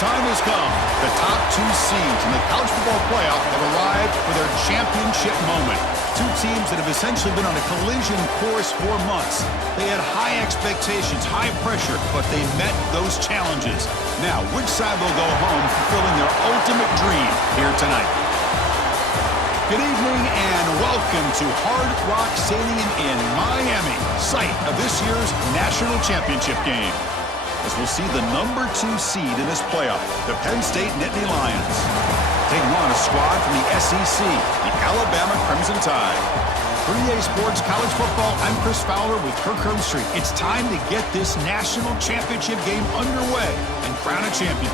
time has come. The top two seeds in the college football playoff have arrived for their championship moment. Two teams that have essentially been on a collision course for months. They had high expectations, high pressure, but they met those challenges. Now, which side will go home fulfilling their ultimate dream here tonight? Good evening and welcome to Hard Rock Stadium in Miami, site of this year's national championship game. As we'll see the number 2 seed in this playoff, the Penn State Nittany Lions. Taking on a squad from the SEC, the Alabama Crimson Tide. For EA Sports College Football, I'm Chris Fowler with Kirk Herbstreit. It's time to get this national championship game underway and crown a champion.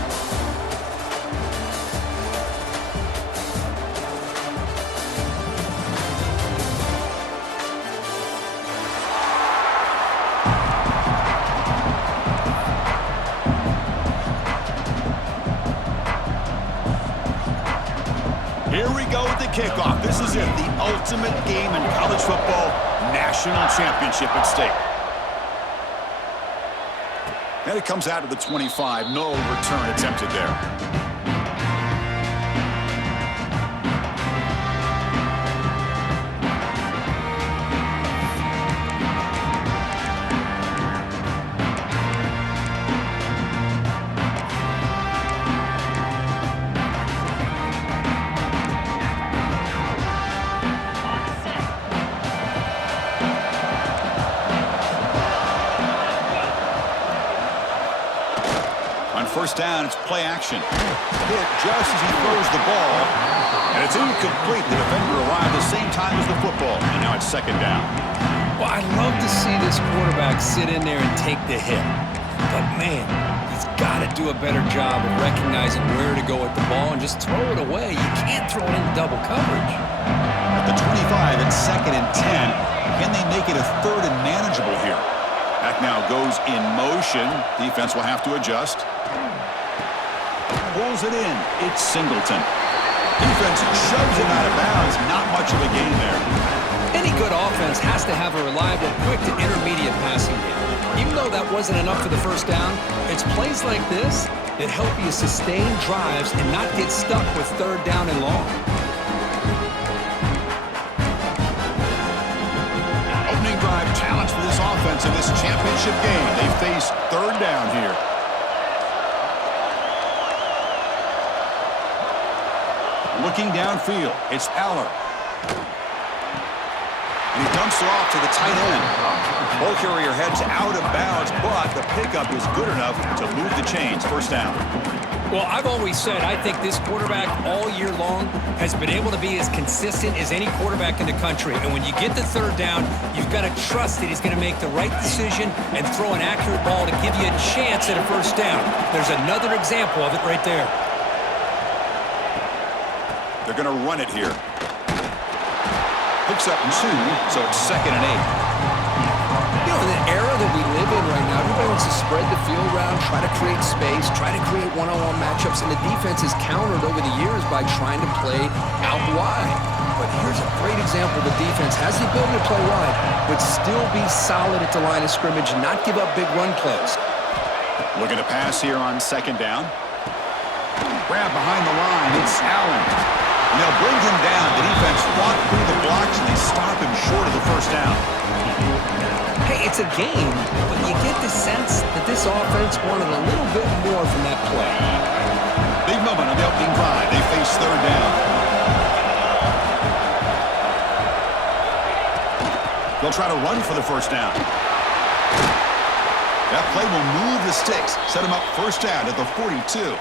Here we go with the kickoff. This is it, the ultimate game in college football, national championship at stake. And it comes out of the 25. No return attempted there. First down, it's play action. Hit just as he throws the ball. And it's incomplete. The defender arrived the same time as the football. And now it's second down. Well, I'd love to see this quarterback sit in there and take the hit. But, man, he's got to do a better job of recognizing where to go with the ball and just throw it away. You can't throw it into double coverage. At the 25, it's second and 10. Can they make it a third and manageable here? Back now goes in motion. Defense will have to adjust. Pulls it in. It's Singleton. Defense shoves him out of bounds. Not much of a gain there. Any good offense has to have a reliable, quick to intermediate passing game. Even though that wasn't enough for the first down, it's plays like this that help you sustain drives and not get stuck with third down and long. Opening drive challenge for this offense in this championship game. They face third down here. Looking downfield, it's Aller. And he dumps it off to the tight end. Ball carrier heads out of bounds, but the pickup is good enough to move the chains. First down. Well, I've always said I think this quarterback all year long has been able to be as consistent as any quarterback in the country. And when you get the third down, you've got to trust that he's going to make the right decision and throw an accurate ball to give you a chance at a first down. There's another example of it right there. They're going to run it here. Picks up 2, so it's second and 8. You know, in the era that we live in right now, everybody wants to spread the field around, try to create space, try to create one-on-one matchups, and the defense is countered over the years by trying to play out wide. But here's a great example. The defense has the ability to play wide, but still be solid at the line of scrimmage and not give up big run plays. Looking to pass here on second down. Grab behind the line. It's Allen. And they'll bring him down. The defense fought through the blocks, and they stop him short of the first down. Hey, it's a game, but you get the sense that this offense wanted a little bit more from that play. Big moment on the opening drive. They face third down. They'll try to run for the first down. That play will move the sticks, set them up first down at the 42.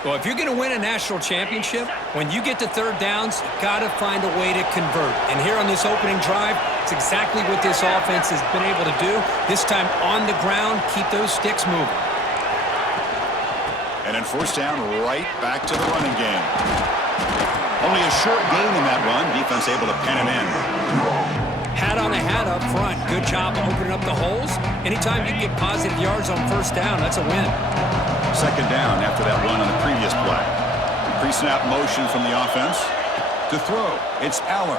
Well, if you're going to win a national championship, when you get to third downs, you've got to find a way to convert. And here on this opening drive, it's exactly what this offense has been able to do. This time on the ground, keep those sticks moving. And then first down, right back to the running game. Only a short gain in that run. Defense able to pen it in. Hat on a hat up front. Good job opening up the holes. Anytime you get positive yards on first down, that's a win. Second down after that run on the previous play. Pre-snap motion from the offense. To throw, it's Aller.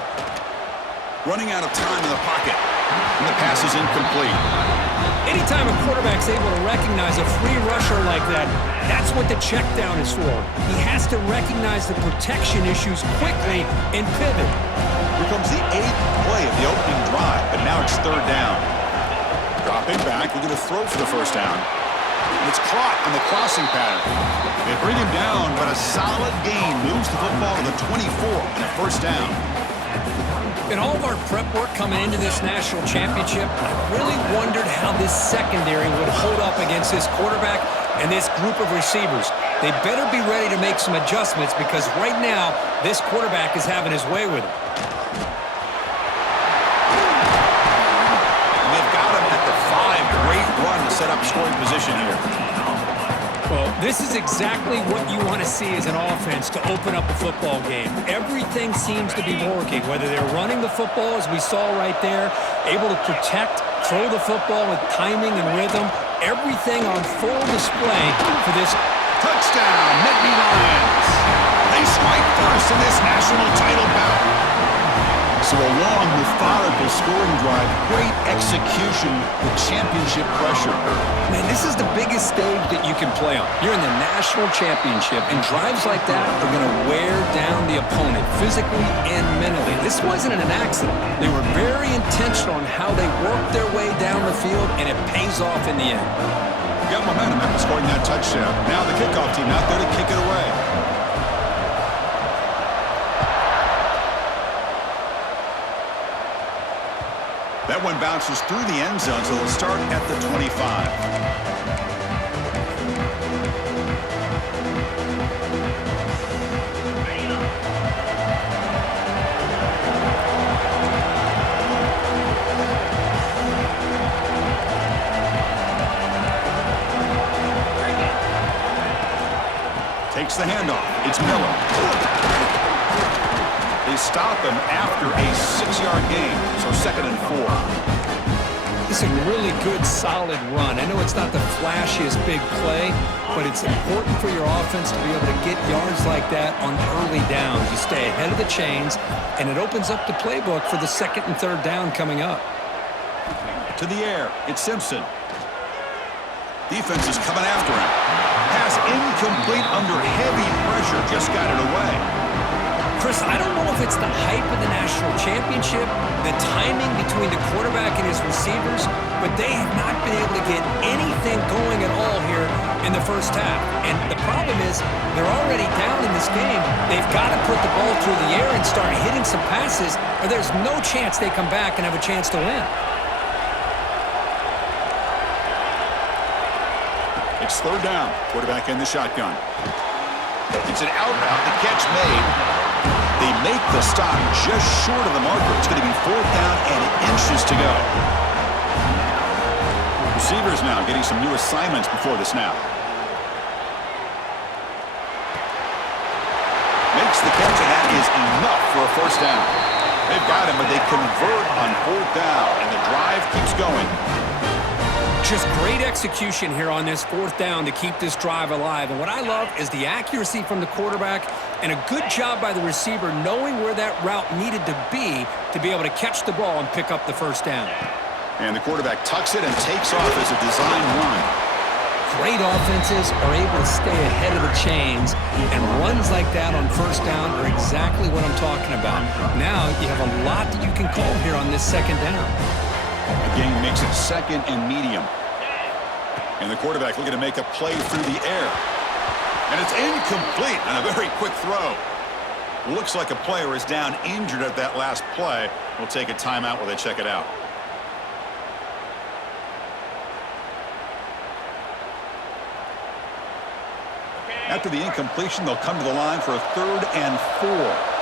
Running out of time in the pocket. And the pass is incomplete. Anytime a quarterback's able to recognize a free rusher like that That's what the check down is for. He has to recognize the protection issues quickly and pivot. Here comes the 8th play of the opening drive, but now it's 3rd down. Dropping back, we're going to throw for the 1st down. And it's caught on the crossing pattern. They bring him down, but a solid gain moves the football to the 24 and a 1st down. In all of our prep work coming into this national championship, I really wondered how this secondary would hold up against this quarterback and this group of receivers. They better be ready to make some adjustments because right now, this quarterback is having his way with it. And they've got him at the 5. Great run to set up scoring position here. Well, this is exactly what you want to see as an offense to open up a football game. Everything seems to be working, whether they're running the football, as we saw right there, able to protect, throw the football with timing and rhythm. Everything on full display for this. Touchdown, Nittany Lions. They strike first in this national title bout. So a long, methodical scoring drive, great execution with championship pressure. Man, this is the biggest stage that you can play on. You're in the national championship, and drives like that are going to wear down the opponent physically and mentally. This wasn't an accident. They were very intentional on how they worked their way down the field, and it pays off in the end. Got momentum after scoring that touchdown. Now the kickoff team out there to kick it away. That one bounces through the end zone, so they'll start at the 25. Takes the handoff. It's Miller. They stop him after a 6-yard gain, so 2nd and 4. This is a really good, solid run. I know it's not the flashiest big play, but it's important for your offense to be able to get yards like that on early downs. You stay ahead of the chains, and it opens up the playbook for the 2nd and 3rd down coming up. To the air, it's Simpson. Defense is coming after him. Pass incomplete under heavy pressure, just got it away. Chris, I don't know if it's the hype of the national championship, the timing between the quarterback and his receivers, but they have not been able to get anything going at all here in the first half. And the problem is they're already down in this game. They've got to put the ball through the air and start hitting some passes, or there's no chance they come back and have a chance to win. It's 3rd down. Quarterback in the shotgun. It's an out route. The catch made. They make the stop just short of the marker. It's going to be 4th down and inches to go. Receivers now getting some new assignments before the snap. Makes the catch, and that is enough for a 1st down. They've got him, but they convert on 4th down, and the drive keeps going. Just great execution here on this 4th down to keep this drive alive. And what I love is the accuracy from the quarterback and a good job by the receiver knowing where that route needed to be able to catch the ball and pick up the 1st down. And the quarterback tucks it and takes off as a design run. Great offenses are able to stay ahead of the chains, and runs like that on 1st down are exactly what I'm talking about. Now you have a lot that you can call here on this 2nd down. The game makes it 2nd and medium. And the quarterback looking to make a play through the air. And it's incomplete on a very quick throw. Looks like a player is down injured at that last play. We'll take a timeout while they check it out. After the incompletion, they'll come to the line for a 3rd and 4.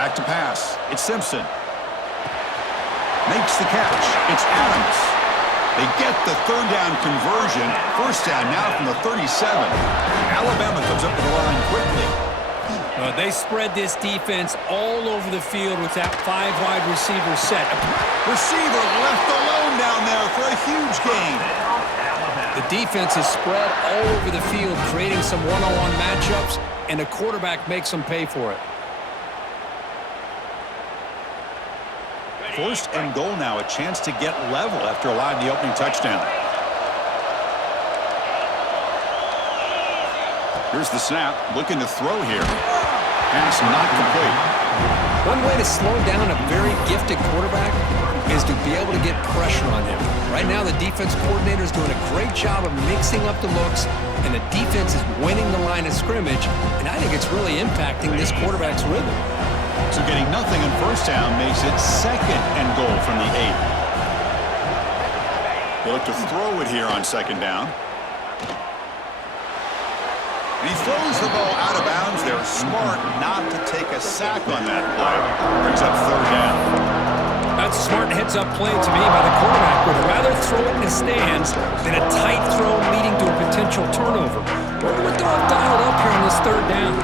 Back to pass. It's Simpson. Makes the catch. It's Adams. They get the 3rd down conversion. 1st down now from the 37. Alabama comes up to the line quickly. They spread this defense all over the field with that 5-wide receiver set. Receiver left alone down there for a huge gain. The defense is spread all over the field, creating some one-on-one matchups, and the quarterback makes them pay for it. first and goal now, a chance to get level after allowing the opening touchdown. Here's the snap, looking to throw here. Pass not complete. One way to slow down a very gifted quarterback is to be able to get pressure on him. Right now, the defense coordinator is doing a great job of mixing up the looks, and the defense is winning the line of scrimmage, and I think it's really impacting this quarterback's rhythm. So getting nothing on first down makes it second and goal from the 8. They look to throw it here on second down. And he throws the ball out of bounds. They're smart not to take a sack on that play. Brings up third down. That's a smart heads-up play to me by the quarterback. Would rather throw it in the stands than a tight throw leading to a potential turnover. Wonder what they'll have dialed up here on this third down.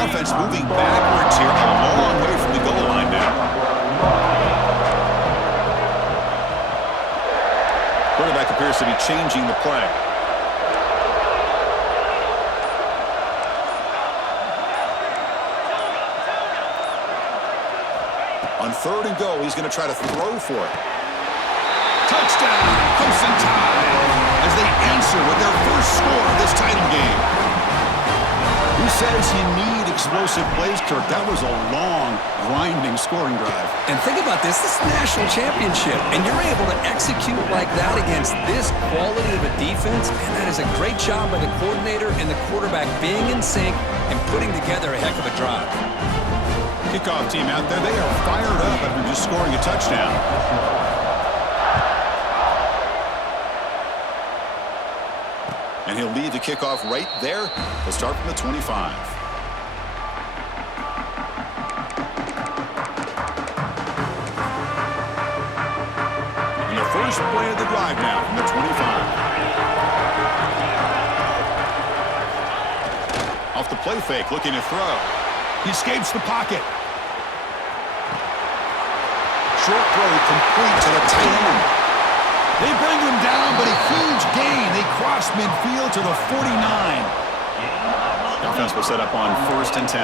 Offense moving backwards here, a long way from the goal line now. Quarterback appears to be changing the play. On third and goal, he's going to try to throw for it. Touchdown! Crimson Tide as they answer with their first score of this title game. Who says you need explosive plays, Kirk? That was a long, grinding scoring drive. And think about this. This is the national championship, and you're able to execute like that against this quality of a defense, and that is a great job by the coordinator and the quarterback being in sync and putting together a heck of a drive. Kickoff team out there, they are fired up after just scoring a touchdown. And he'll lead the kickoff right there. They'll start from the 25. And the first play of the drive now from the 25. Off the play fake, looking to throw. He escapes the pocket. Short throw complete to the tight end. They bring him down, but a huge gain. They cross midfield to the 49. The offense will set up on first and 10.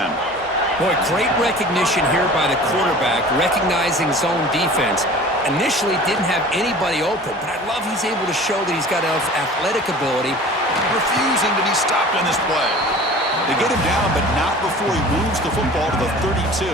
Boy, great recognition here by the quarterback, recognizing zone defense. Initially didn't have anybody open, but I love he's able to show that he's got enough athletic ability. Refusing to be stopped on this play. They get him down, but not before he moves the football to the 32.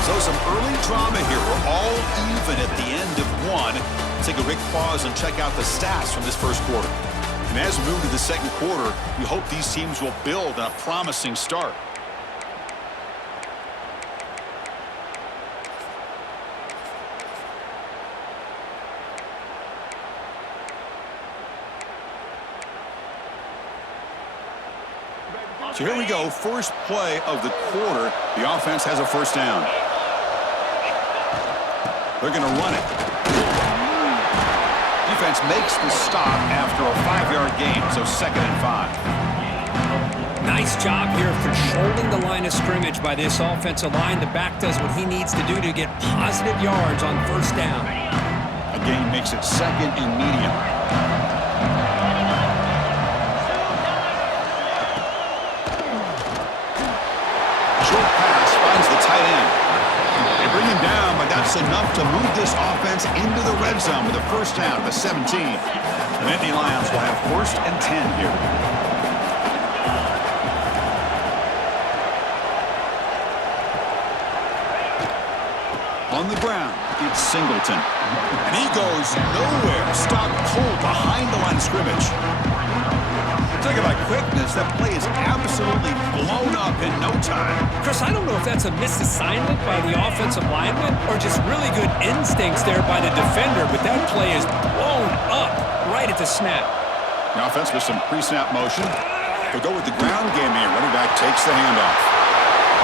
So some early drama here. We're all even at the end of one. Take a quick pause and check out the stats from this first quarter. And as we move to the second quarter, we hope these teams will build on a promising start. So here we go, first play of the quarter. The offense has a first down. They're going to run it. Defense makes the stop after a 5-yard gain, so second and 5. Nice job here of controlling the line of scrimmage by this offensive line. The back does what he needs to do to get positive yards on first down. A gain makes it second and medium. Short pass finds the tight end. They bring him down, but that's enough to move this offense into the red zone with a first down at the 17. The Nittany Lions will have first and 10 here. On the ground, it's Singleton. And he goes nowhere. Stopped cold behind the line of scrimmage. Talk about quickness. That play is absolutely blown up in no time. Chris, I don't know if that's a misassignment by the offensive lineman or just really good instincts there by the defender, but that play is blown up right at the snap. The offense with some pre-snap motion. They'll go with the ground game here. Running back takes the handoff.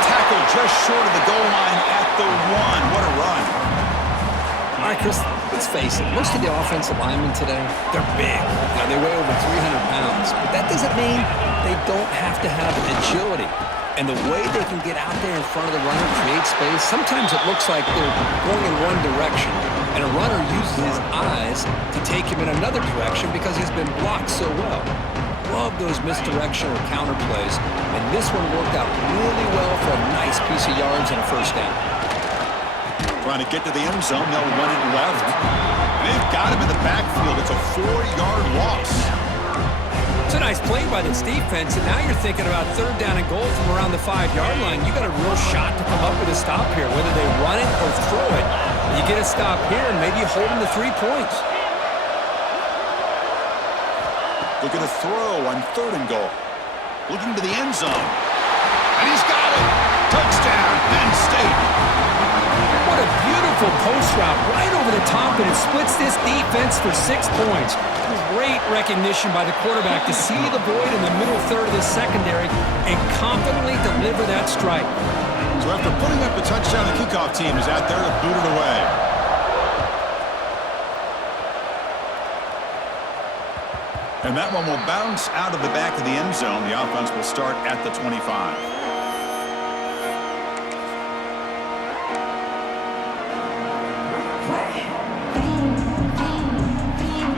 Tackle just short of the goal line at the 1. What a run. All right, Chris, Let's face it, most of the offensive linemen today, they're big. They weigh over 300 pounds. But that doesn't mean they don't have to have agility. And the way they can get out there in front of the runner, create space, sometimes it looks like they're going in one direction, and a runner uses his eyes to take him in another direction because he's been blocked so well. Love those misdirection or counter plays, and this one worked out really well for a nice piece of yards and a first down. Trying to get to the end zone, they'll run it left. They've got him in the backfield. It's a 4-yard loss. It's a nice play by this defense, and now you're thinking about third down and goal from around the 5-yard line. You got a real shot to come up with a stop here, whether they run it or throw it. You get a stop here, and maybe you hold them to 3 points. Looking to throw on third and goal. Looking to the end zone. And he's got it. Touchdown, Penn State. What a beautiful post route right over the top, and it splits this defense for 6 points. Great recognition by the quarterback to see the void in the middle third of the secondary and confidently deliver that strike. So after putting up the touchdown, the kickoff team is out there to boot it away. And that one will bounce out of the back of the end zone. The offense will start at the 25.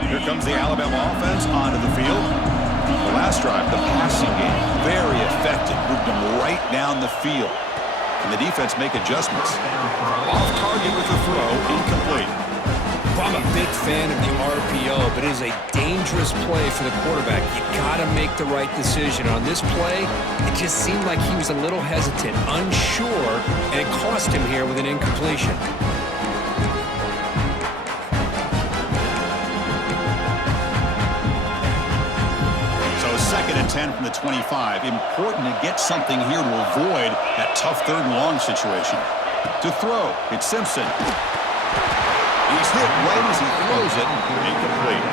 Here comes the Alabama offense onto the field. The last drive, the passing game, very effective. Moved them right down the field. Can the defense make adjustments? Off target with the throw, incomplete. Well, I'm a big fan of the RPO, but it is a dangerous play for the quarterback. You got to make the right decision. On this play, it just seemed like he was a little hesitant, unsure, and it cost him here with an incompletion. Second and 10 from the 25. Important to get something here to avoid that tough third and long situation. To throw, it's Simpson. He's hit right as he throws it. Incomplete.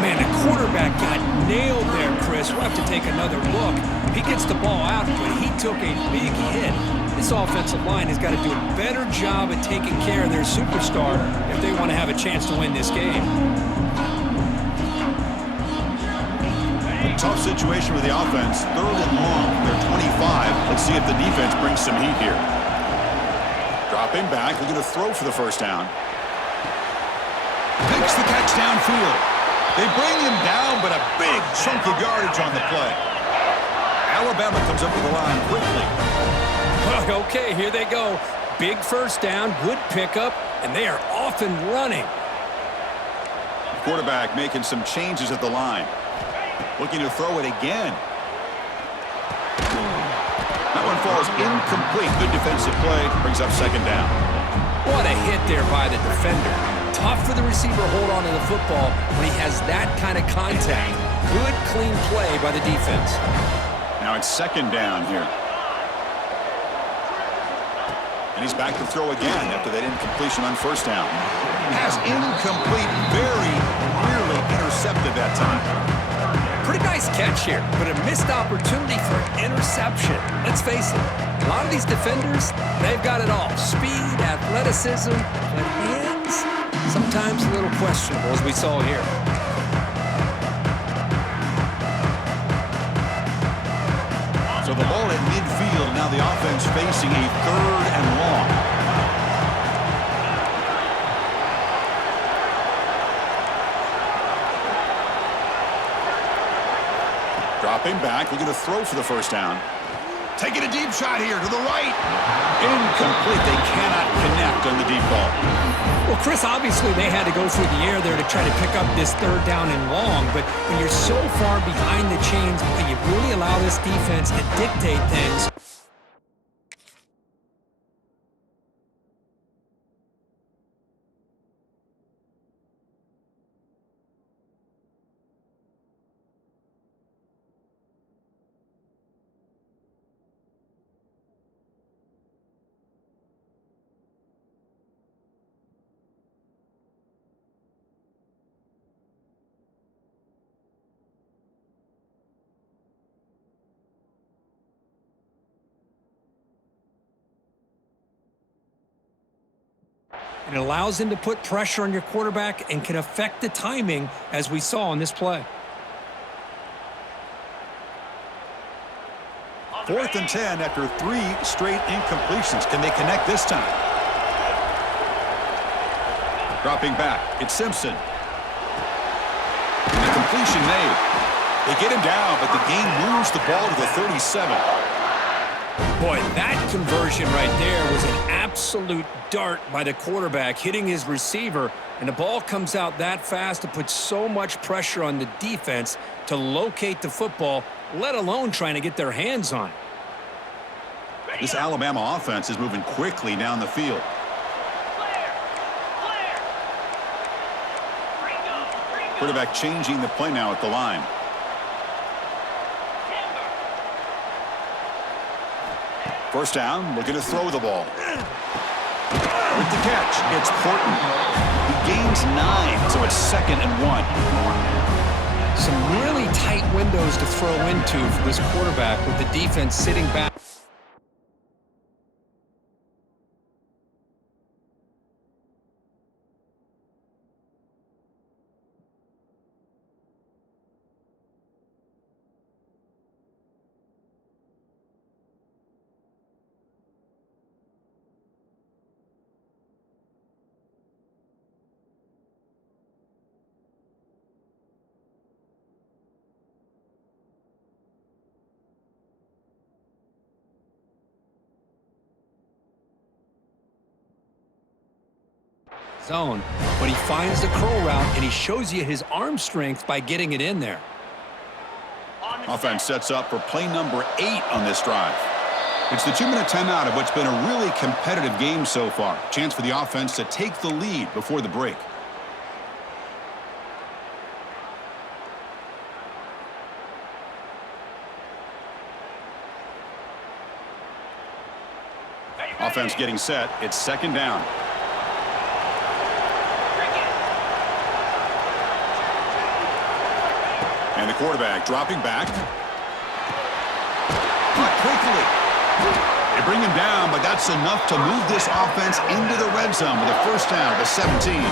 Man, the quarterback got nailed there, Chris. We'll have to take another look. He gets the ball out, but he took a big hit. This offensive line has got to do a better job at taking care of their superstar if they want to have a chance to win this game. Tough situation with the offense. Third and long from their 25. Let's see if the defense brings some heat here. Dropping back, looking to throw for the first down. Picks the catch downfield. They bring him down, but a big chunk of yardage on the play. Alabama comes up with the line quickly. Okay, here they go. Big first down, good pickup, and they are off and running. Quarterback making some changes at the line. Looking to throw it again. That one falls incomplete. Good defensive play. Brings up second down. What a hit there by the defender. Tough for the receiver to hold on to the football when he has that kind of contact. Good, clean play by the defense. Now it's second down here. And he's back to throw again after that incompletion on first down. Pass incomplete. Very nearly intercepted that time. Pretty nice catch here, but a missed opportunity for an interception. Let's face it, a lot of these defenders, they've got it all. Speed, athleticism, but hands, sometimes a little questionable, as we saw here. So the ball at midfield, now the offense facing a third and long. Dropping back, looking to throw for the first down. Taking a deep shot here to the right. Incomplete. They cannot connect on the deep ball. Well, Chris, obviously they had to go through the air there to try to pick up this third down and long, but when you're so far behind the chains, you really allow this defense to dictate things. It allows him to put pressure on your quarterback and can affect the timing, as we saw on this play. 4th and 10 after 3 straight incompletions. Can they connect this time? Dropping back, it's Simpson. And the completion made. They get him down, but the game moves the ball to the 37. Boy, that conversion right there was an absolute dart by the quarterback, hitting his receiver, and the ball comes out that fast to put so much pressure on the defense to locate the football, let alone trying to get their hands on it. This Alabama offense is moving quickly down the field. Quarterback changing the play now at the line. First down, looking to throw the ball. With the catch, it's Porton. He gains 9, so it's 2nd and 1. Some really tight windows to throw into for this quarterback with the defense sitting back. Zone, but he finds the curl route and he shows you his arm strength by getting it in there. Offense sets up for play number 8 on this drive. It's the 2-minute timeout of what's been a really competitive game so far. Chance for the offense to take the lead before the break. Offense getting set. It's 2nd down. And the quarterback dropping back. Quickly. They bring him down, but that's enough to move this offense into the red zone with a first down to 17.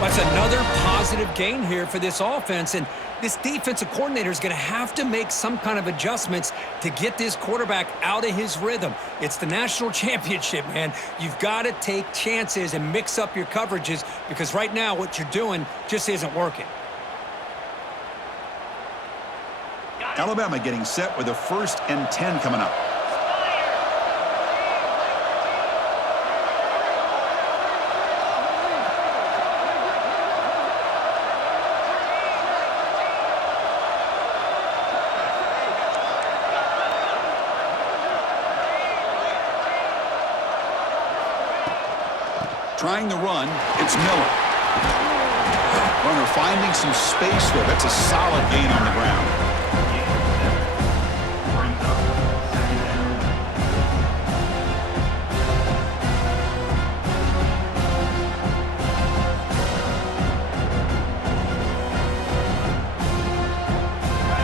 That's another positive gain here for this offense, and this defensive coordinator is going to have to make some kind of adjustments to get this quarterback out of his rhythm. It's the national championship, man. You've got to take chances and mix up your coverages because right now what you're doing just isn't working. Alabama getting set with a 1st and 10 coming up. Trying the run, it's Miller. Runner finding some space there. That's a solid gain on the ground.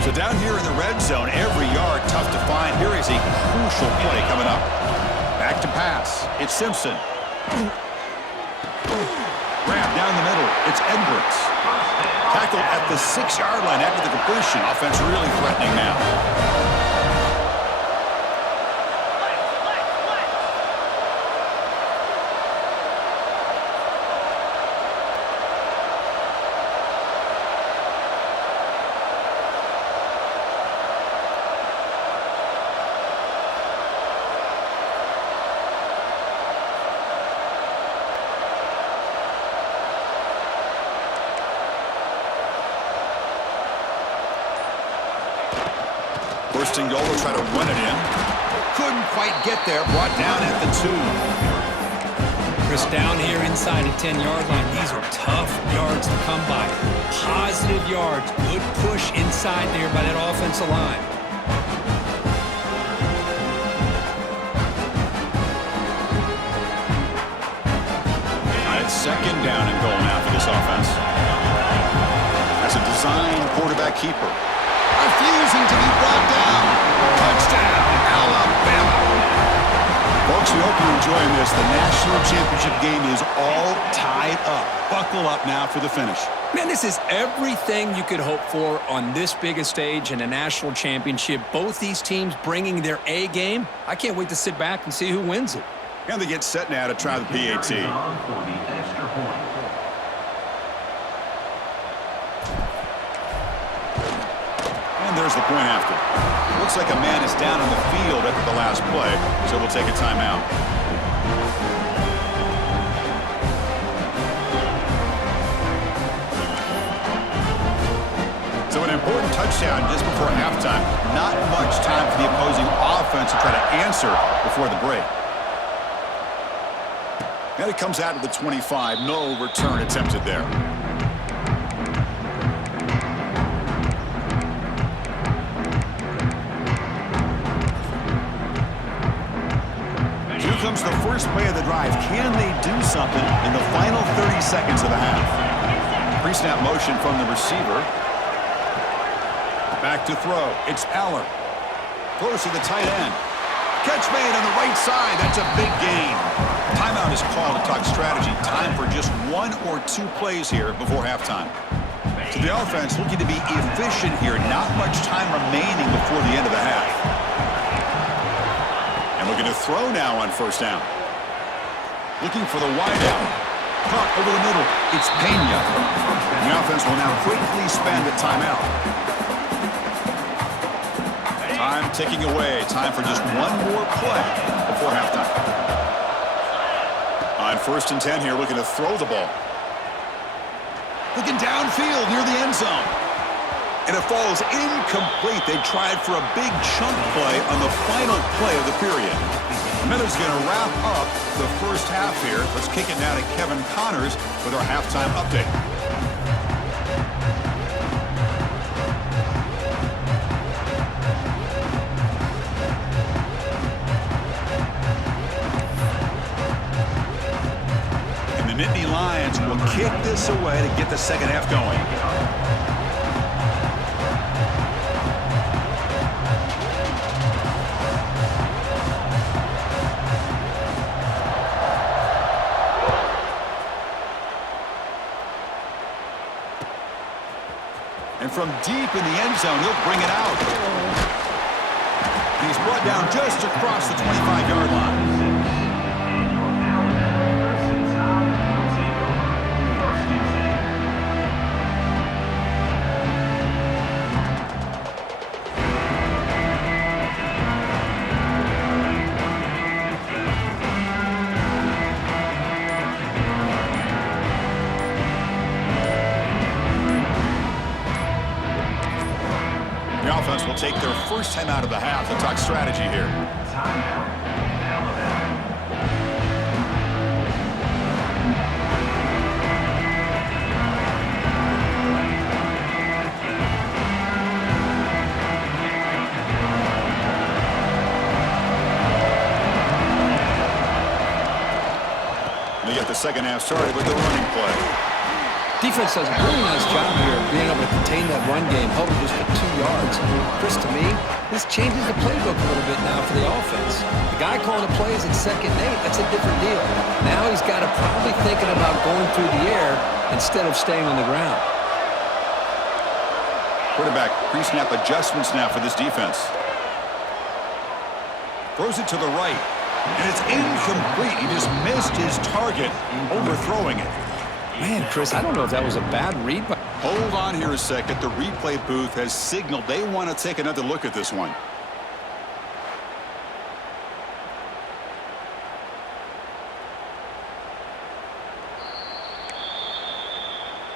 So down here in the red zone, every yard tough to find. Here is a crucial play coming up. Back to pass. It's Simpson. Grab down the middle. It's Edwards. Tackled at the 6-yard line after the completion. Offense really threatening now. First and goal, will try to run it in. Couldn't quite get there. Brought down at the 2. Chris, down here inside the 10-yard line, these are tough yards to come by. Positive yards. Good push inside there by that offensive line. It's 2nd down and goal now for this offense. That's a design quarterback keeper. Refusing to be brought down. Touchdown, Alabama. Folks, we hope you're enjoying this. The national championship game is all tied up. Buckle up now for the finish. Man, this is everything you could hope for on this big a stage in a national championship. Both these teams bringing their A game. I can't wait to sit back and see who wins it. And they get set now to try the PAT. And there's the point after. Looks like a man is down on the field after the last play, so we'll take a timeout. So an important touchdown just before halftime. Not much time for the opposing offense to try to answer before the break. And it comes out to the 25. No return attempted there. Here comes the first play of the drive. Can they do something in the final 30 seconds of the half? Pre-snap motion from the receiver. Back to throw. It's Aller. Throws to the tight end. Catch made on the right side. That's a big gain. Timeout is called to talk strategy. Time for just 1 or 2 plays here before halftime. So the offense looking to be efficient here. Not much time remaining before the end of the half. And looking to throw now on first down. Looking for the wideout. Caught over the middle. It's Pena. The offense will now quickly spend a timeout. Time ticking away. Time for just 1 more play before halftime. On first and 10 here, looking to throw the ball. Looking downfield near the end zone. And it falls incomplete. They tried for a big chunk play on the final play of the period. Miller's going to wrap up the first half here. Let's kick it now to Kevin Connors with our halftime update. Nittany Lions will kick this away to get the second half going. And from deep in the end zone, he'll bring it out. He's brought down just across the 25-yard line. The offense will take their first time out of the half to talk strategy here. They get the second half started with the running play. Defense does a really nice job here of being able to contain that run game, held just for 2 yards. Chris, to me, this changes the playbook a little bit now for the offense. The guy calling the plays at 2nd and 8, that's a different deal. Now he's got to probably thinking about going through the air instead of staying on the ground. Quarterback pre-snap adjustments now for this defense. Throws it to the right, and it's incomplete. He just missed his target, overthrowing it. Man, Chris, I don't know if that was a bad read. But hold on here a second. The replay booth has signaled they want to take another look at this one.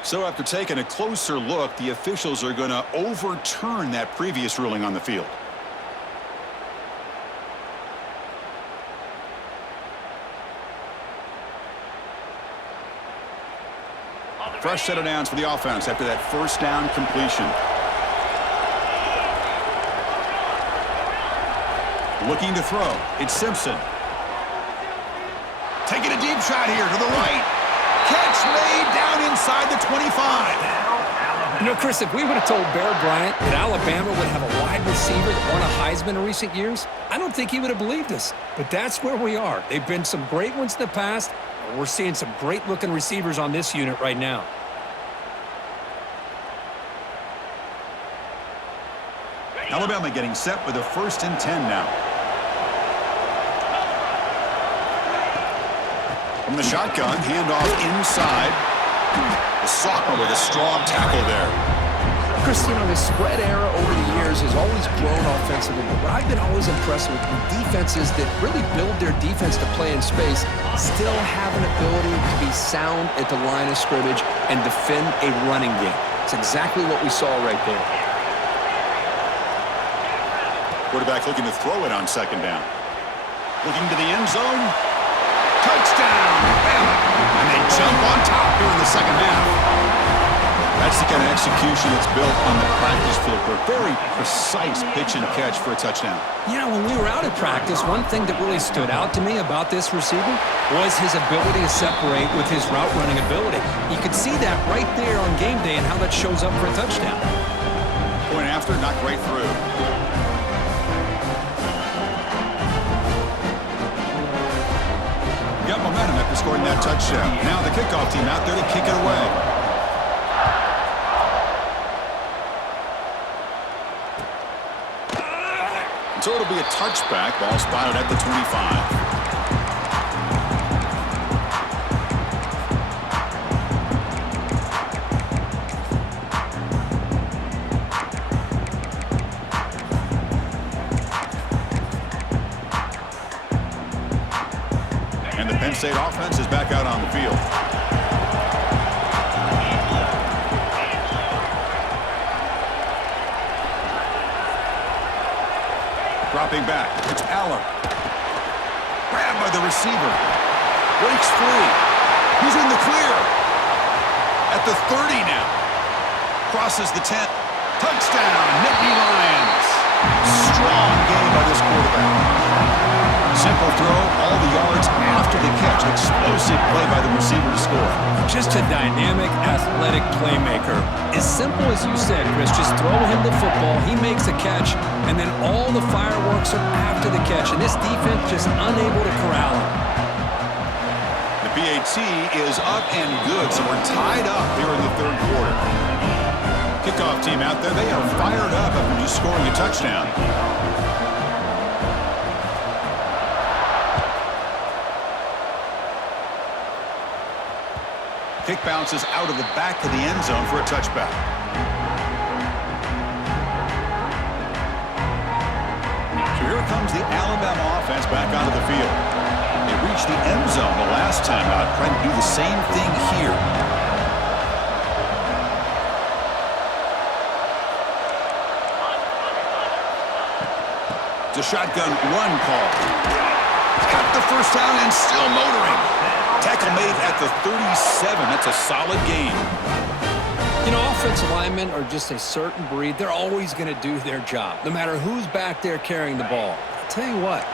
So after taking a closer look, the officials are going to overturn that previous ruling on the field. Fresh set of downs for the offense after that first down completion. Looking to throw. It's Simpson. Taking a deep shot here to the right. Catch made down inside the 25. You know, Chris, if we would have told Bear Bryant that Alabama would have a wide receiver that won a Heisman in recent years, I don't think he would have believed us. But that's where we are. They've been some great ones in the past, and we're seeing some great-looking receivers on this unit right now. Alabama getting set with a 1st and 10 now. From the shotgun, handoff inside. The sophomore with a strong tackle there. Chris, you know, the spread era over the years has always grown offensively, but what I've been always impressed with defenses that really build their defense to play in space still have an ability to be sound at the line of scrimmage and defend a running game. It's exactly what we saw right there. Quarterback looking to throw it on 2nd down. Looking to the end zone. Touchdown, Alabama! And they jump on top here in the 2nd half. That's the kind of execution that's built on the practice field for a very precise pitch and catch for a touchdown. You know, when we were out at practice, one thing that really stood out to me about this receiver was his ability to separate with his route running ability. You could see that right there on game day and how that shows up for a touchdown. Point after, knocked right through. Got momentum after scoring that touchdown. Now the kickoff team out there to kick it away. So it'll be a touchback. Ball spotted at the 25. And the Penn State offense is back out on the field. Dropping back. It's Aller. Grabbed by the receiver. Breaks free. He's in the clear. At the 30 now. Crosses the 10. Touchdown, Nittany Lions. Strong game by this quarterback. Simple throw, all the yards after the catch. Explosive play by the receiver to score. Just a dynamic, athletic playmaker. As simple as you said, Chris, just throw him the football, he makes a catch, and then all the fireworks are after the catch, and this defense just unable to corral him. The PAT is up and good, so we're tied up here in the 3rd quarter. Kickoff team out there, they are fired up after just scoring a touchdown. Kick bounces out of the back of the end zone for a touchback. So here comes the Alabama offense back onto the field. They reached the end zone the last time out, trying to do the same thing here. It's a shotgun run call. Got the 1st down and still motoring. Tackle made at the 37. That's a solid game. You know, offensive linemen are just a certain breed. They're always going to do their job, no matter who's back there carrying the ball. I'll tell you what,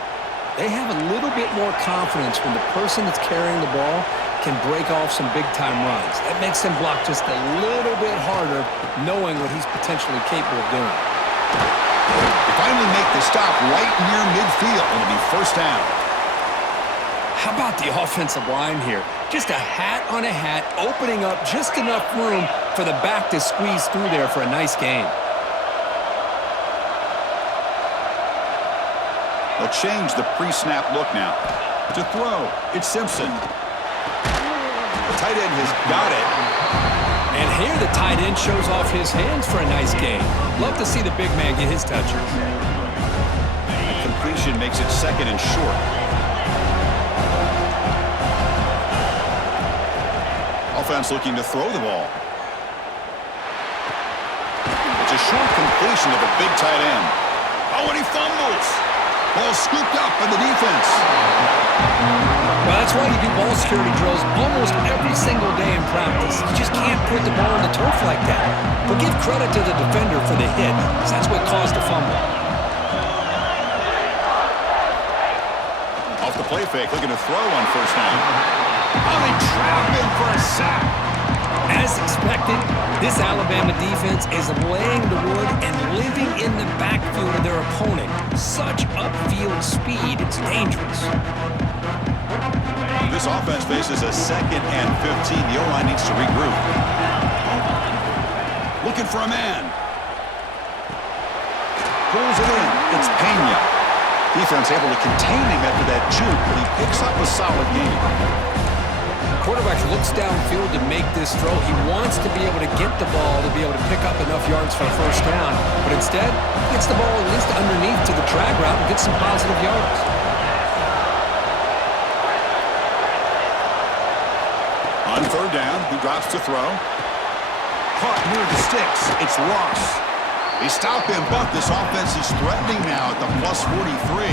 they have a little bit more confidence when the person that's carrying the ball can break off some big-time runs. That makes them block just a little bit harder, knowing what he's potentially capable of doing. They finally make the stop right near midfield. It'll be 1st down. How about the offensive line here? Just a hat on a hat, opening up just enough room for the back to squeeze through there for a nice gain. They'll change the pre-snap look now. To throw, it's Simpson. The tight end has got it. And here the tight end shows off his hands for a nice gain. Love to see the big man get his touches. The completion makes it 2nd and short. Offense looking to throw the ball. It's a short completion to the big tight end. Oh, and he fumbles. Ball scooped up by the defense. Well, that's why you do ball security drills almost every single day in practice. You just can't put the ball on the turf like that. But give credit to the defender for the hit, because that's what caused the fumble. Off the play fake, looking to throw on 1st down. Oh, they trap him for a sack. As expected, this Alabama defense is laying the wood and living in the backfield of their opponent. Such upfield speed, it's dangerous. This offense faces a 2nd and 15. The O-line needs to regroup. Looking for a man. Pulls it in. It's Pena. Defense able to contain him after that juke, but he picks up a solid game. Quarterback looks downfield to make this throw. He wants to be able to get the ball to be able to pick up enough yards for a first down. But instead, he gets the ball at least underneath to the drag route and gets some positive yards. On 3rd down, he drops to throw. Caught near the sticks. It's Ross. They stop him, but this offense is threatening now at the plus 43.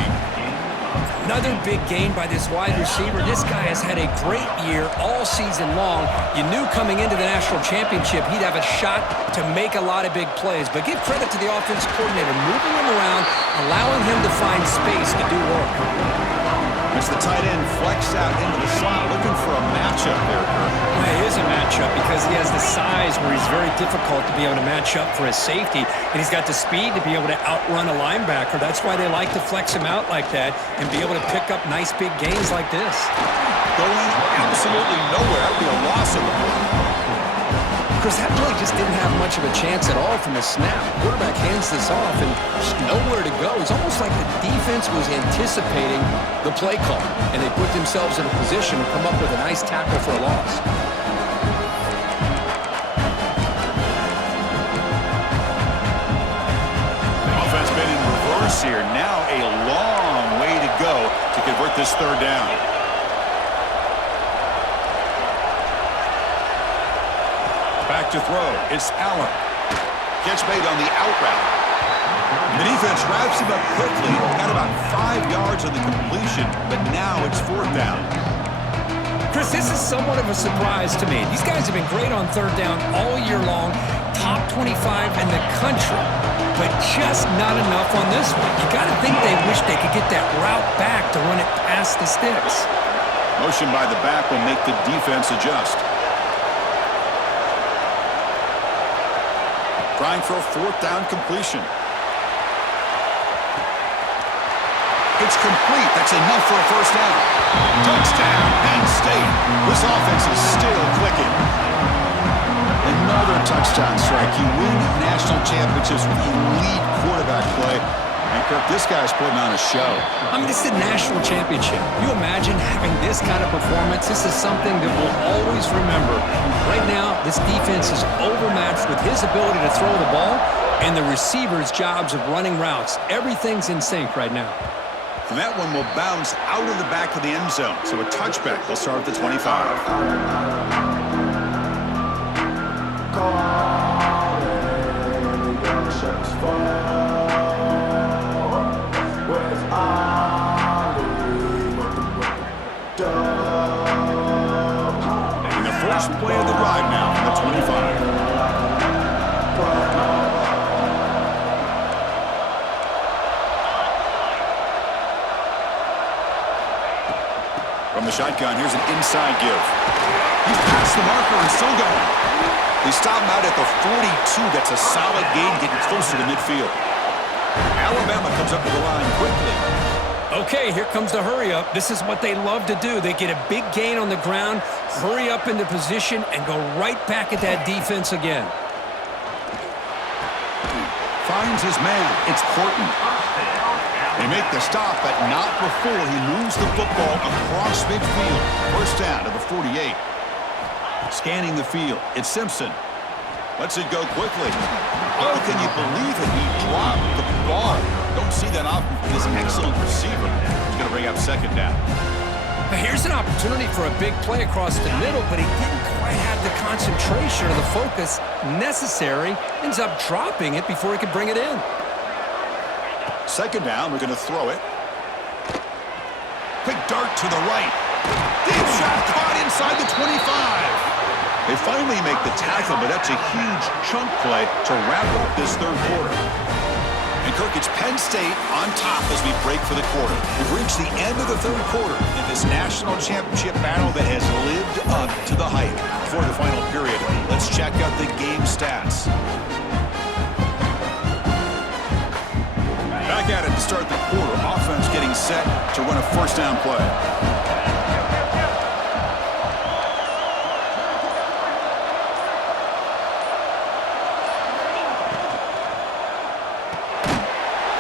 Another big gain by this wide receiver. This guy has had a great year all season long. You knew coming into the national championship he'd have a shot to make a lot of big plays. But give credit to the offensive coordinator, moving him around, allowing him to find space to do work. It's the tight end flexed out into the slot, looking for a matchup there, Kirk. Well, it is a matchup because he has the size where he's very difficult to be able to match up for his safety, and he's got the speed to be able to outrun a linebacker. That's why they like to flex him out like that and be able to pick up nice big gains like this. Going absolutely nowhere. That would be a loss of the ball. Chris, that play just didn't have much of a chance at all from the snap. Quarterback hands this off and just nowhere to go. It's almost like the defense was anticipating the play call, and they put themselves in a position to come up with a nice tackle for a loss. Offense been in reverse here. Now a long way to go to convert this 3rd down. Back to throw. It's Allen. Gets made on the out route. The defense wraps him up quickly. Got about 5 yards on the completion, but now it's 4th down. Chris, this is somewhat of a surprise to me. These guys have been great on 3rd down all year long, top 25 in the country, but just not enough on this one. You got to think they wish they could get that route back to run it past the sticks. Motion by the back will make the defense adjust. Trying for a 4th down completion. It's complete. That's enough for a first down. Touchdown, Penn State. This offense is still clicking. Another touchdown strike. You win national championships with elite quarterback play. And Kirk, this guy's putting on a show. I mean, this is a national championship. You imagine having this kind of performance? This is something that we'll always remember. Right now, this defense is overmatched with his ability to throw the ball and the receivers' jobs of running routes. Everything's in sync right now. And that one will bounce out of the back of the end zone. So a touchback will start at the 25. First play of the drive now from the 25. From the shotgun, here's an inside give. He's past the marker and still going. They stop him out at the 42. That's a solid gain, getting closer to midfield. Alabama comes up to the line quickly. Okay, here comes the hurry up. This is what they love to do. They get a big gain on the ground, hurry up into position, and go right back at that defense again. Finds his man. It's Horton. They make the stop, but not before he moves the football across midfield. First down to the 48. Scanning the field. It's Simpson. Lets it go quickly. Oh, can you believe it? He dropped the ball. Don't see that often from this excellent receiver. He's going to bring up 2nd down. Now here's an opportunity for a big play across the middle, but he didn't quite have the concentration or the focus necessary. Ends up dropping it before he could bring it in. 2nd down, we're going to throw it. Quick dart to the right. Deep shot caught inside the 25. They finally make the tackle, but that's a huge chunk play to wrap up this 3rd quarter. And Kirk, it's Penn State on top as we break for the quarter. We've reached the end of the 3rd quarter in this national championship battle that has lived up to the hype. Before the final period, let's stats. Back at it to start the quarter. Offense getting set to run a first down play.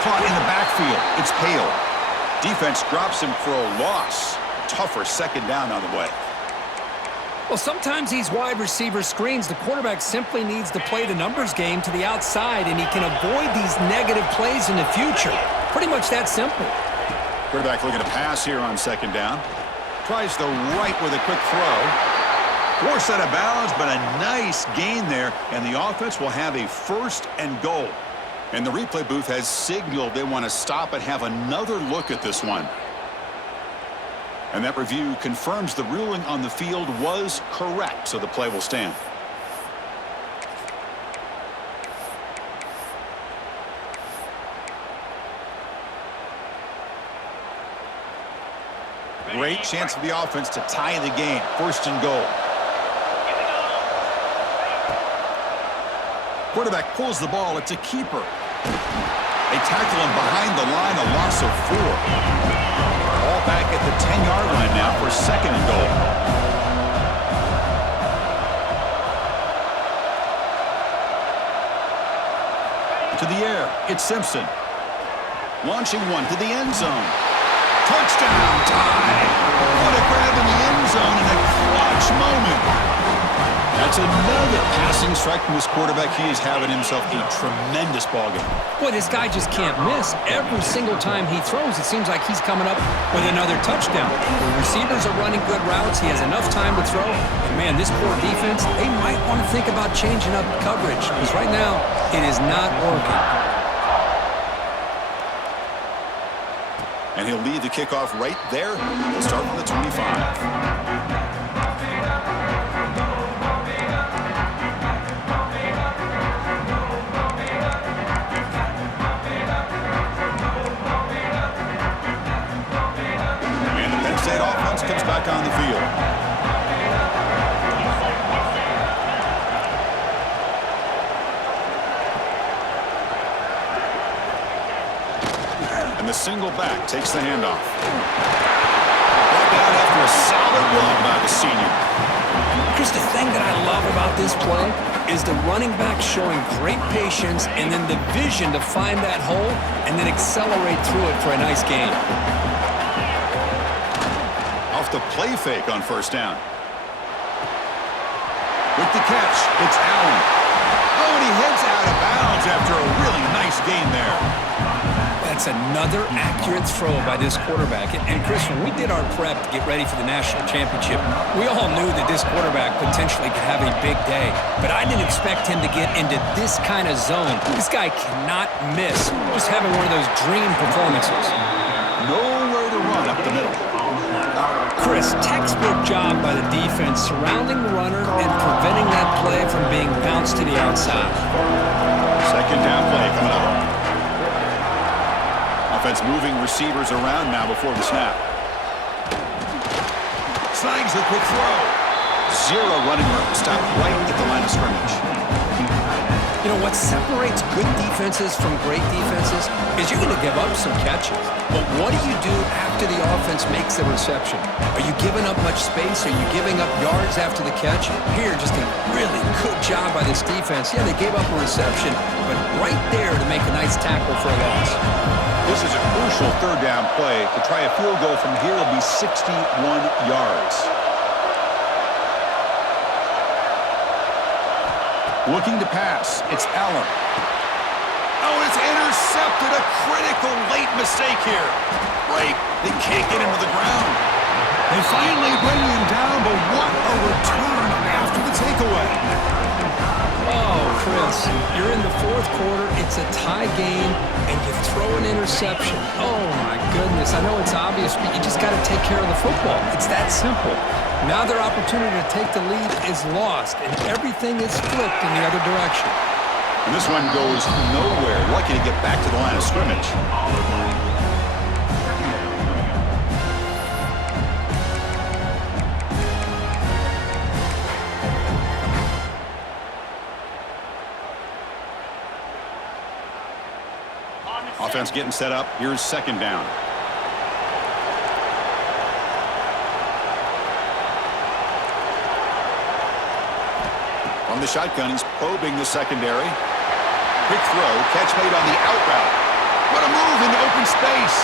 Caught in the backfield. It's Hale. Defense drops him for a loss. Tougher second down on the way. Well, sometimes these wide receiver screens, the quarterback simply needs to play the numbers game to the outside, and he can avoid these negative plays in the future. Pretty much that simple. Quarterback looking to pass here on second down. Tries the right with a quick throw. Forced out of bounds, but a nice gain there, and the offense will have a first and goal. And the replay booth has signaled they want to stop and have another look at this one. And that review confirms the ruling on the field was correct, so the play will stand. Great chance for the offense to tie the game. First and goal. Quarterback pulls the ball. It's a keeper. They tackle him behind the line, a loss of 4. Ball back at the 10-yard line now for second and goal. To the air, it's Simpson. Launching one to the end zone. Touchdown tie. What a grab in the end zone in a clutch moment. That's another passing strike from this quarterback. He is having himself a tremendous ballgame. Boy, this guy just can't miss. Every single time he throws, it seems like he's coming up with another touchdown. The receivers are running good routes. He has enough time to throw. And, man, this poor defense, they might want to think about changing up coverage because right now it is not working. And he'll lead the kickoff right there. He'll start from the 25. Comes back on the field. And the single back takes the handoff. Brought down after a solid run by the senior. Chris, the thing that I love about this play is the running back showing great patience and then the vision to find that hole and then accelerate through it for a nice gain. The play fake on first down. With the catch, it's Allen. Oh, and he heads out of bounds after a really nice gain there. That's another accurate throw by this quarterback. And Chris, when we did our prep to get ready for the national championship, we all knew that this quarterback potentially could have a big day. But I didn't expect him to get into this kind of zone. This guy cannot miss. Just having one of those dream performances. Nowhere to run up the middle. Chris, textbook job by the defense surrounding the runner and preventing that play from being bounced to the outside. Second down play coming up. Offense moving receivers around now before the snap. Snags the quick throw. Zero running room. Stopped right at the line of scrimmage. You know, what separates good defenses from great defenses is you're going to give up some catches. But what do you do after the offense makes the reception? Are you giving up much space? Are you giving up yards after the catch? Here, just a really good job by this defense. Yeah, they gave up a reception, but right there to make a nice tackle for a loss. This is a crucial third down play. To try a field goal from here will be 61 yards. Looking to pass. It's Allen. Oh, it's intercepted. A critical late mistake here. Break. They can't get him to the ground. They finally bring him down, but what a return after the takeaway. Oh, Chris, you're in the fourth quarter. It's a tie game, and you throw an interception. Oh, my goodness. I know it's obvious, but you just got to take care of the football. It's that simple. Now their opportunity to take the lead is lost, and everything is flipped in the other direction. And this one goes nowhere. Lucky to get back to the line of scrimmage. offense getting set up. Here's second down. From the shotgun, he's probing the secondary. Quick throw, catch made on the out route. What a move into open space.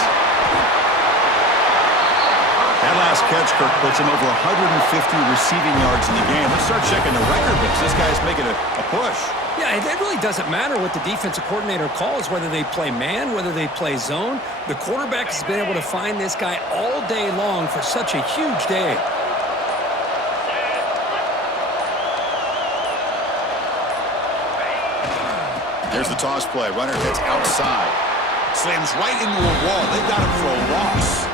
That last catch, Kirk, puts him over 150 receiving yards in the game. Let's start checking the record books. This guy's making a push. Yeah, it really doesn't matter what the defensive coordinator calls, whether they play man, whether they play zone. The quarterback has been able to find this guy all day long for such a huge day. There's the toss play. Runner gets outside. Slams right into a wall. They've got him for a loss.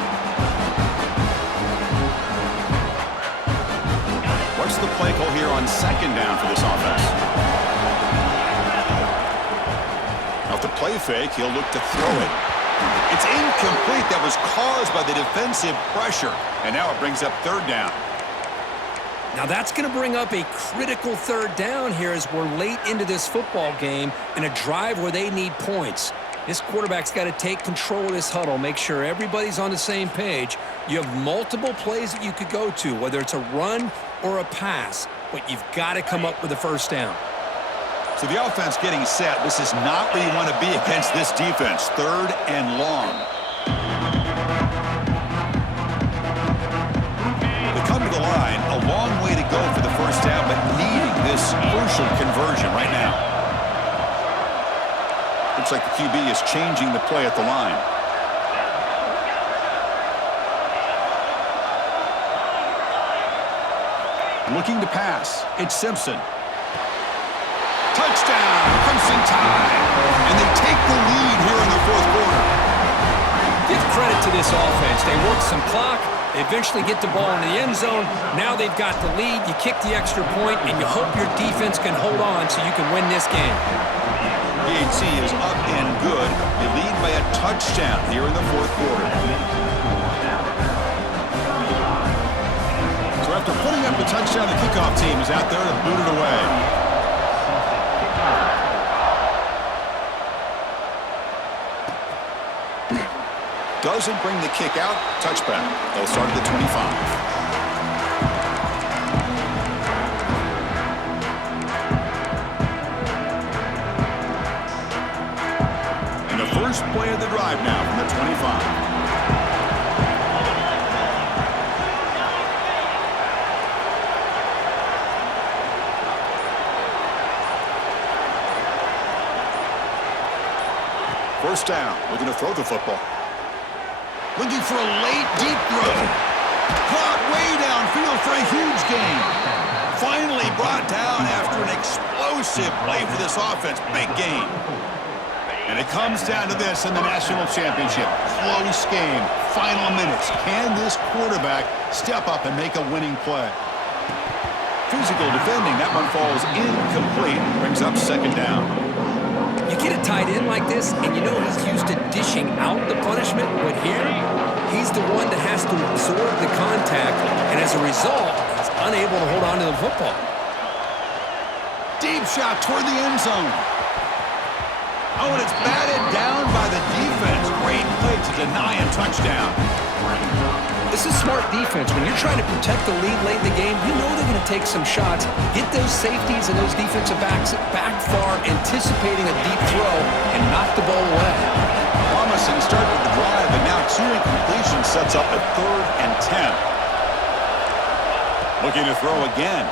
What's the play call here on second down for this offense? Off the play fake, he'll look to throw it. It's incomplete. That was caused by the defensive pressure. And now it brings up third down. Now that's going to bring up a critical third down here as we're late into this football game in a drive where they need points. This quarterback's got to take control of this huddle, make sure everybody's on the same page. You have multiple plays that you could go to, whether it's a run or a pass, but you've got to come up with a first down. So the offense getting set. This is not where you want to be against this defense. Third and long. They come to the line. A long way to go for the first down, but needing this crucial conversion right now. Looks like the QB is changing the play at the line. Looking to pass. It's Simpson. Touchdown! Crimson Tide! And they take the lead here in the fourth quarter. Give credit to this offense. They work some clock. They eventually get the ball in the end zone. Now they've got the lead. You kick the extra point, and you hope your defense can hold on so you can win this game. PHC is up and good. They lead by a touchdown here in the fourth quarter. So after putting up the touchdown, the kickoff team is out there to boot it away. Doesn't bring the kick out. Touchback. They'll start at the 25. First play of the drive now from the 25. First down. Looking to throw the football. Looking for a late deep throw. Caught way downfield for a huge gain. Finally brought down after an explosive play for this offense. Big gain. And it comes down to this in the national championship. Close game. Final minutes. Can this quarterback step up and make a winning play? Physical defending. That one falls incomplete. Brings up second down. You get a tight end like this, and you know he's used to dishing out the punishment, but here, he's the one that has to absorb the contact, and as a result, he's unable to hold on to the football. Deep shot toward the end zone. Oh, and it's batted down by the defense. Great play to deny a touchdown. This is smart defense. When you're trying to protect the lead late in the game, you know they're going to take some shots, get those safeties and those defensive backs back far, anticipating a deep throw, and knock the ball away. Promising start with the drive, but now 2 incompletions sets up a 3rd and 10. Looking to throw again.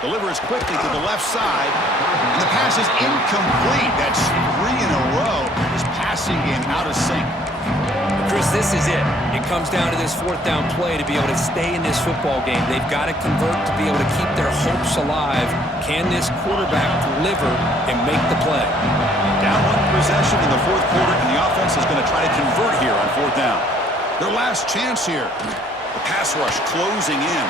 Delivers quickly to the left side, and the pass is incomplete. That's 3 in a row. His passing game out of sync. Chris, this is it. It comes down to this 4th down play to be able to stay in this football game. They've got to convert to be able to keep their hopes alive. Can this quarterback deliver and make the play? Down 1 possession in the fourth quarter, and the offense is going to try to convert here on 4th down. Their last chance here. The pass rush closing in.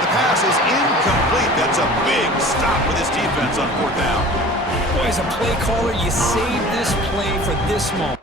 The pass is incomplete. That's a big stop for this defense on 4th down. Boy, as a play caller, you save this play for this moment.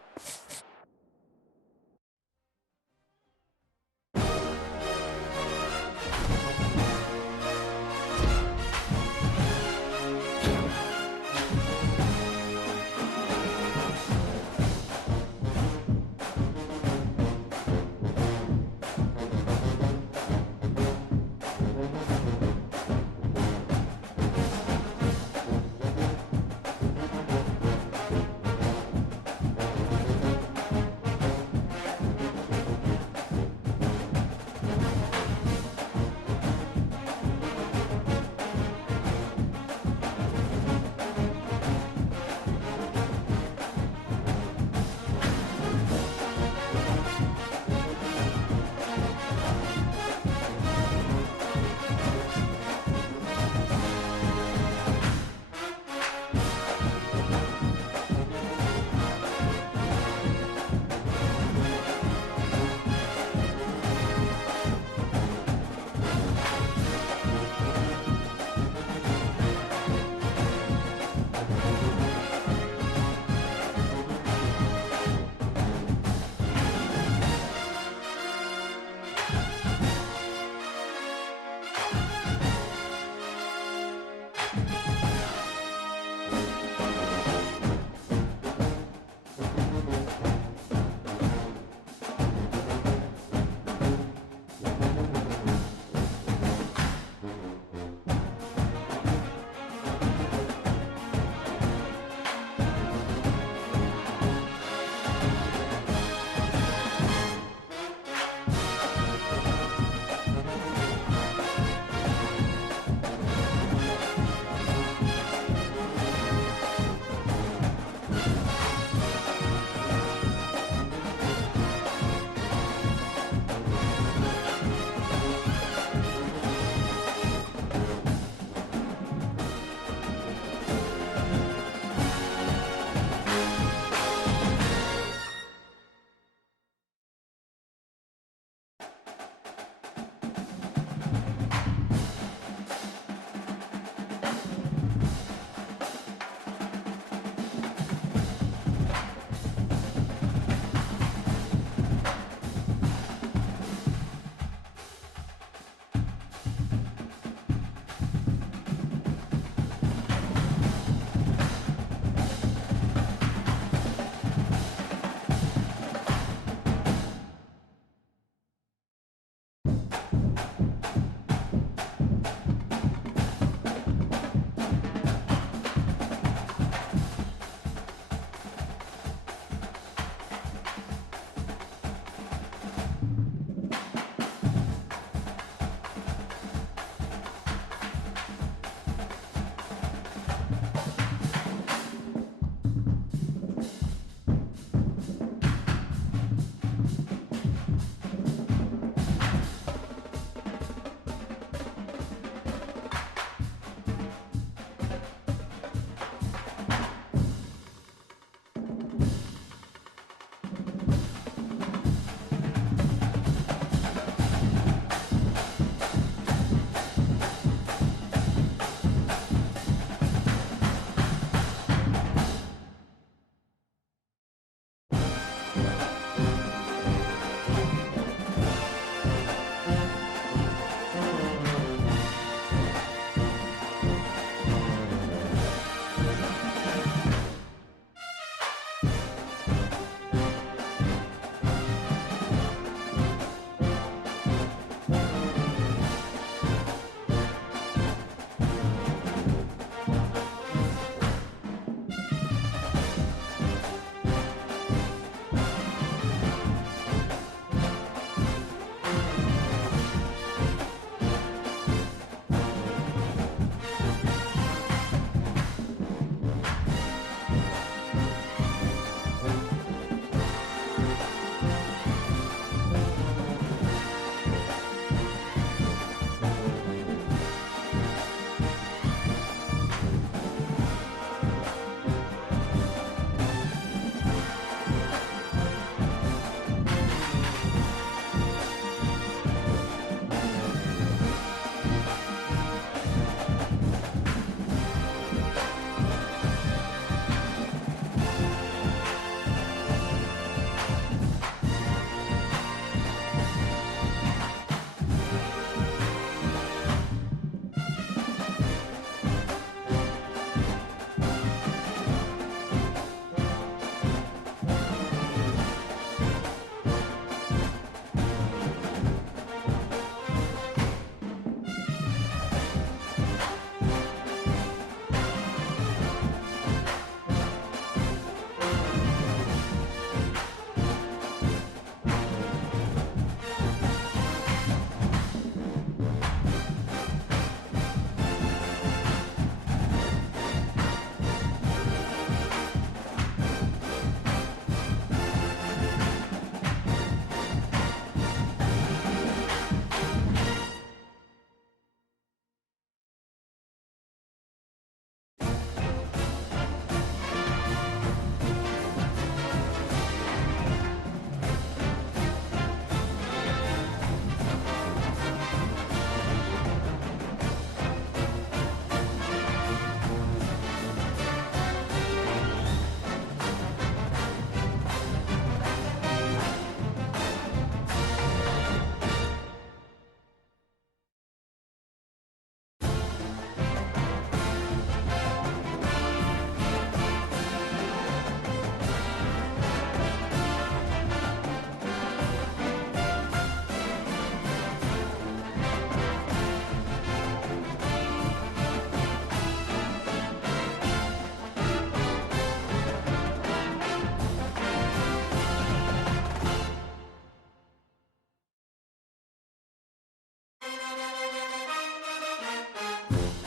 it.